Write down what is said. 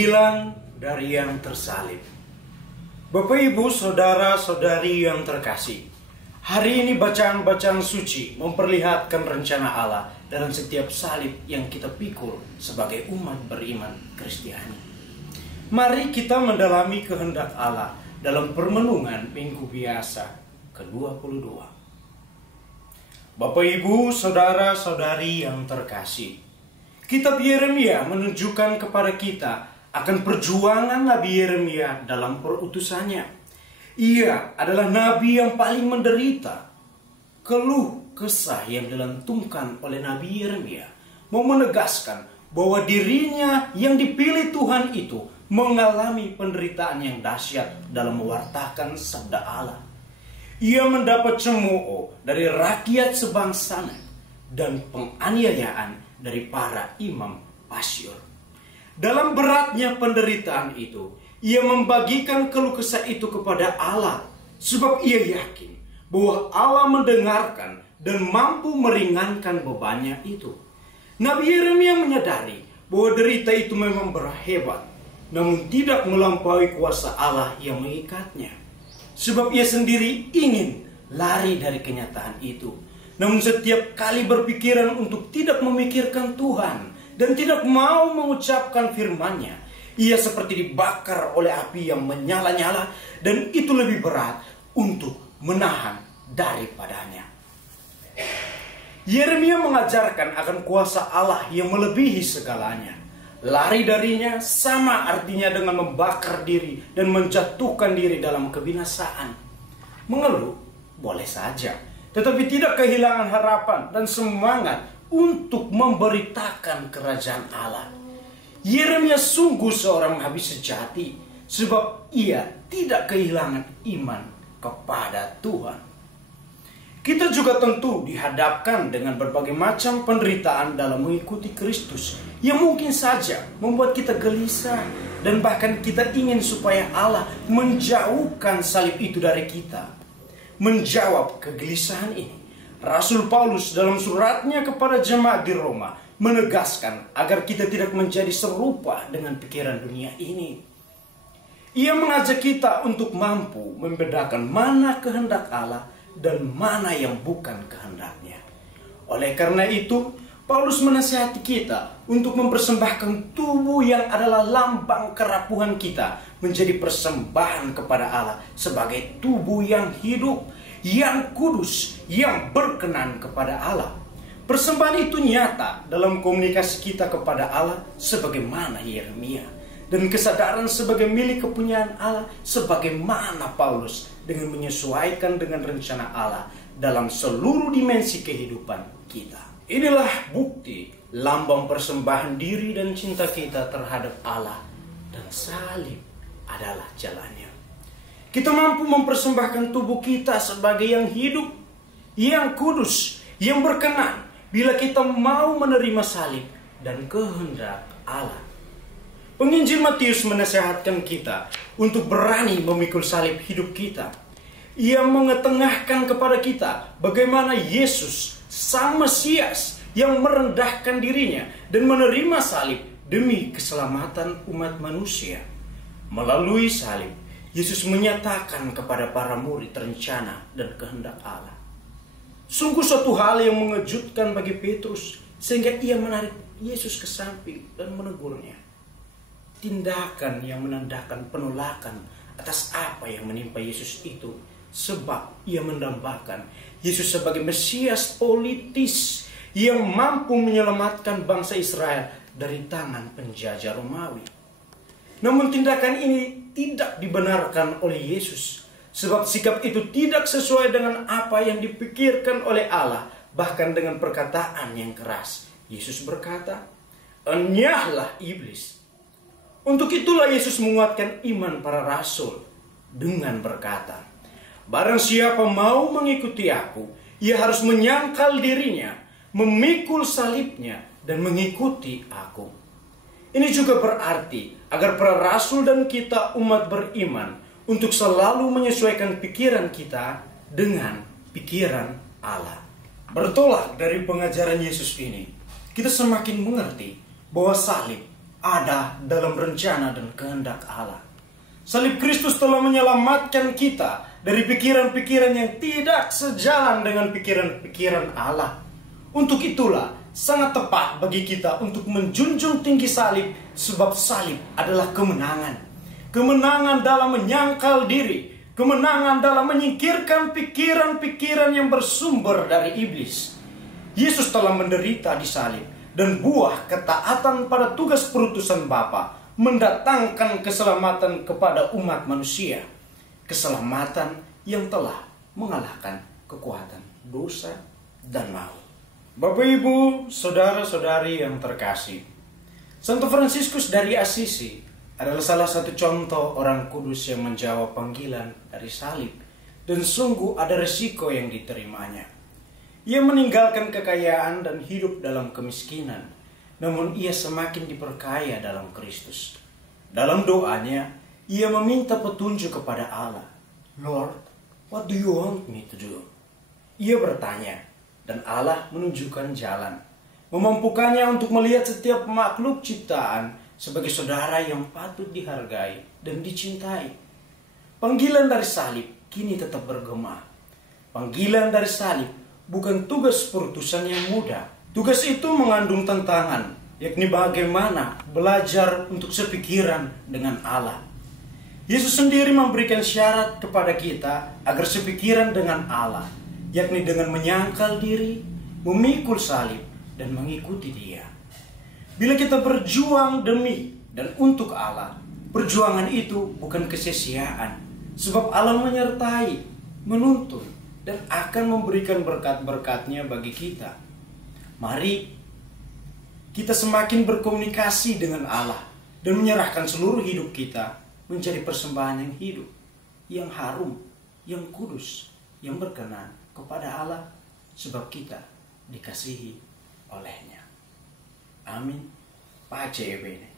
Panggilan dari yang tersalib. Bapak, Ibu, saudara-saudari yang terkasih, hari ini bacaan-bacaan suci memperlihatkan rencana Allah dalam setiap salib yang kita pikul sebagai umat beriman Kristiani. Mari kita mendalami kehendak Allah dalam permenungan Minggu Biasa ke-22. Bapak, Ibu, saudara-saudari yang terkasih, Kitab Yeremia menunjukkan kepada kita akan perjuangan Nabi Yeremia dalam perutusannya. Ia adalah nabi yang paling menderita. Keluh kesah yang dilentumkan oleh Nabi Yeremia mau menegaskan bahwa dirinya yang dipilih Tuhan itu mengalami penderitaan yang dahsyat dalam mewartakan sabda Allah. Ia mendapat cemooh dari rakyat sebangsanya dan penganiayaan dari para imam pasyur. Dalam beratnya penderitaan itu, ia membagikan keluh kesah itu kepada Allah, sebab ia yakin bahwa Allah mendengarkan dan mampu meringankan bebannya itu. Nabi Yeremia menyadari bahwa derita itu memang berhebat, namun tidak melampaui kuasa Allah yang mengikatnya. Sebab ia sendiri ingin lari dari kenyataan itu. Namun setiap kali berpikiran untuk tidak memikirkan Tuhan dan tidak mau mengucapkan firman-Nya, ia seperti dibakar oleh api yang menyala-nyala, dan itu lebih berat untuk menahan daripadanya. Yeremia mengajarkan akan kuasa Allah yang melebihi segalanya. Lari darinya sama artinya dengan membakar diri dan menjatuhkan diri dalam kebinasaan. Mengeluh boleh saja, tetapi tidak kehilangan harapan dan semangat untuk memberitakan kerajaan Allah. Yeremia sungguh seorang nabi sejati, sebab ia tidak kehilangan iman kepada Tuhan. Kita juga tentu dihadapkan dengan berbagai macam penderitaan dalam mengikuti Kristus yang mungkin saja membuat kita gelisah, dan bahkan kita ingin supaya Allah menjauhkan salib itu dari kita. Menjawab kegelisahan ini, Rasul Paulus dalam suratnya kepada jemaat di Roma menegaskan agar kita tidak menjadi serupa dengan pikiran dunia ini. Ia mengajak kita untuk mampu membedakan mana kehendak Allah dan mana yang bukan kehendaknya. Oleh karena itu, Paulus menasihati kita untuk mempersembahkan tubuh yang adalah lambang kerapuhan kita menjadi persembahan kepada Allah sebagai tubuh yang hidup, yang kudus, yang berkenan kepada Allah. Persembahan itu nyata dalam komunikasi kita kepada Allah sebagaimana Yeremia, dan kesadaran sebagai milik kepunyaan Allah sebagaimana Paulus dengan menyesuaikan dengan rencana Allah dalam seluruh dimensi kehidupan kita. Inilah bukti lambang persembahan diri dan cinta kita terhadap Allah, dan salib adalah jalannya. Kita mampu mempersembahkan tubuh kita sebagai yang hidup, yang kudus, yang berkenan bila kita mau menerima salib dan kehendak Allah. Penginjil Matius menasihatkan kita untuk berani memikul salib hidup kita. Ia mengetengahkan kepada kita bagaimana Yesus, Sang Mesias, yang merendahkan dirinya dan menerima salib demi keselamatan umat manusia. Melalui salib, Yesus menyatakan kepada para murid rencana dan kehendak Allah. Sungguh suatu hal yang mengejutkan bagi Petrus, sehingga ia menarik Yesus ke samping dan menegurnya. Tindakan yang menandakan penolakan atas apa yang menimpa Yesus itu, sebab ia mendambakan Yesus sebagai Mesias politis yang mampu menyelamatkan bangsa Israel dari tangan penjajah Romawi. Namun tindakan ini tidak dibenarkan oleh Yesus, sebab sikap itu tidak sesuai dengan apa yang dipikirkan oleh Allah. Bahkan dengan perkataan yang keras, Yesus berkata, "Enyahlah iblis." Untuk itulah Yesus menguatkan iman para rasul dengan berkata, "Barang siapa mau mengikuti aku, ia harus menyangkal dirinya, memikul salibnya, dan mengikuti aku." Ini juga berarti agar para rasul dan kita umat beriman untuk selalu menyesuaikan pikiran kita dengan pikiran Allah. Bertolak dari pengajaran Yesus ini, kita semakin mengerti bahwa salib ada dalam rencana dan kehendak Allah. Salib Kristus telah menyelamatkan kita dari pikiran-pikiran yang tidak sejalan dengan pikiran-pikiran Allah. Untuk itulah sangat tepat bagi kita untuk menjunjung tinggi salib, sebab salib adalah kemenangan. Kemenangan dalam menyangkal diri, kemenangan dalam menyingkirkan pikiran-pikiran yang bersumber dari iblis. Yesus telah menderita di salib, dan buah ketaatan pada tugas perutusan Bapa mendatangkan keselamatan kepada umat manusia. Keselamatan yang telah mengalahkan kekuatan dosa dan maut. Bapak, Ibu, saudara-saudari yang terkasih, Santo Fransiskus dari Assisi adalah salah satu contoh orang kudus yang menjawab panggilan dari salib, dan sungguh ada resiko yang diterimanya. Ia meninggalkan kekayaan dan hidup dalam kemiskinan, namun ia semakin diperkaya dalam Kristus. Dalam doanya, ia meminta petunjuk kepada Allah. Lord, what do you want me to do? Ia bertanya, dan Allah menunjukkan jalan, memampukannya untuk melihat setiap makhluk ciptaan sebagai saudara yang patut dihargai dan dicintai. Panggilan dari salib kini tetap bergema. Panggilan dari salib bukan tugas perutusan yang mudah. Tugas itu mengandung tantangan, yakni bagaimana belajar untuk sepikiran dengan Allah. Yesus sendiri memberikan syarat kepada kita agar sepikiran dengan Allah, yakni dengan menyangkal diri, memikul salib, dan mengikuti Dia. Bila kita berjuang demi dan untuk Allah, perjuangan itu bukan kesia-siaan, sebab Allah menyertai, menuntun, dan akan memberikan berkat-berkat-Nya bagi kita. Mari kita semakin berkomunikasi dengan Allah dan menyerahkan seluruh hidup kita menjadi persembahan yang hidup, yang harum, yang kudus, yang berkenan kepada Allah, sebab kita dikasihi oleh-Nya. Amin. Pace bene.